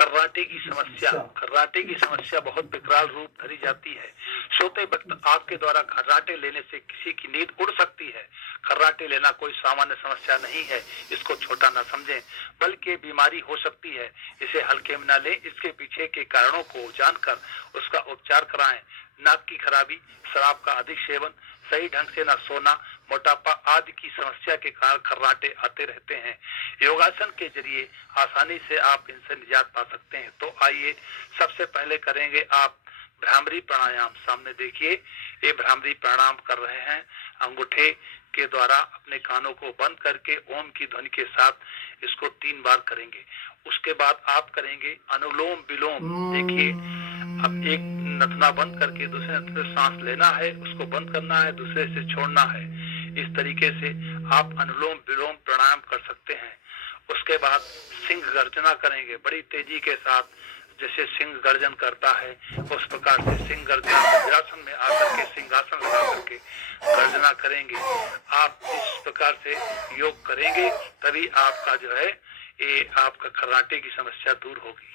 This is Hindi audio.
खर्राटे की समस्या। अच्छा। खर्राटे की समस्या बहुत विकराल रूप धरी जाती है। सोते वक्त आपके द्वारा खर्राटे लेने से किसी की नींद उड़ सकती है। खर्राटे लेना कोई सामान्य समस्या नहीं है, इसको छोटा न समझें, बल्कि बीमारी हो सकती है। इसे हल्के में न लें, इसके पीछे के कारणों को जानकर उसका उपचार कराएं। नाक की खराबी, शराब का अधिक सेवन, सही ढंग से न सोना, मोटापा आदि की समस्या के कारण खर्राटे आते रहते हैं। योगासन के जरिए आसानी से आप इनसे निजात पा सकते हैं। तो आइए सबसे पहले करेंगे आप भ्रामरी प्राणायाम। सामने देखिए, ये भ्रामरी प्राणायाम कर रहे हैं। अंगूठे के द्वारा अपने कानों को बंद करके ओम की ध्वनि के साथ इसको 3 बार करेंगे। उसके बाद आप करेंगे अनुलोम विलोम। देखिए, अब एक नथना बंद करके दूसरे नथने से सांस लेना है, उसको बंद करना है, दूसरे से छोड़ना है। इस तरीके से आप अनुलोम विलोम प्राणायाम कर सकते हैं। उसके बाद सिंह गर्जना करेंगे बड़ी तेजी के साथ, जैसे सिंह गर्जन करता है उस प्रकार से सिंह गर्जना वज्रासन में आकर के सिंहासन लगा करके गर्जना करेंगे। आप इस प्रकार से योग करेंगे, तभी आपका जो है ये आपका खर्राटे की समस्या दूर होगी।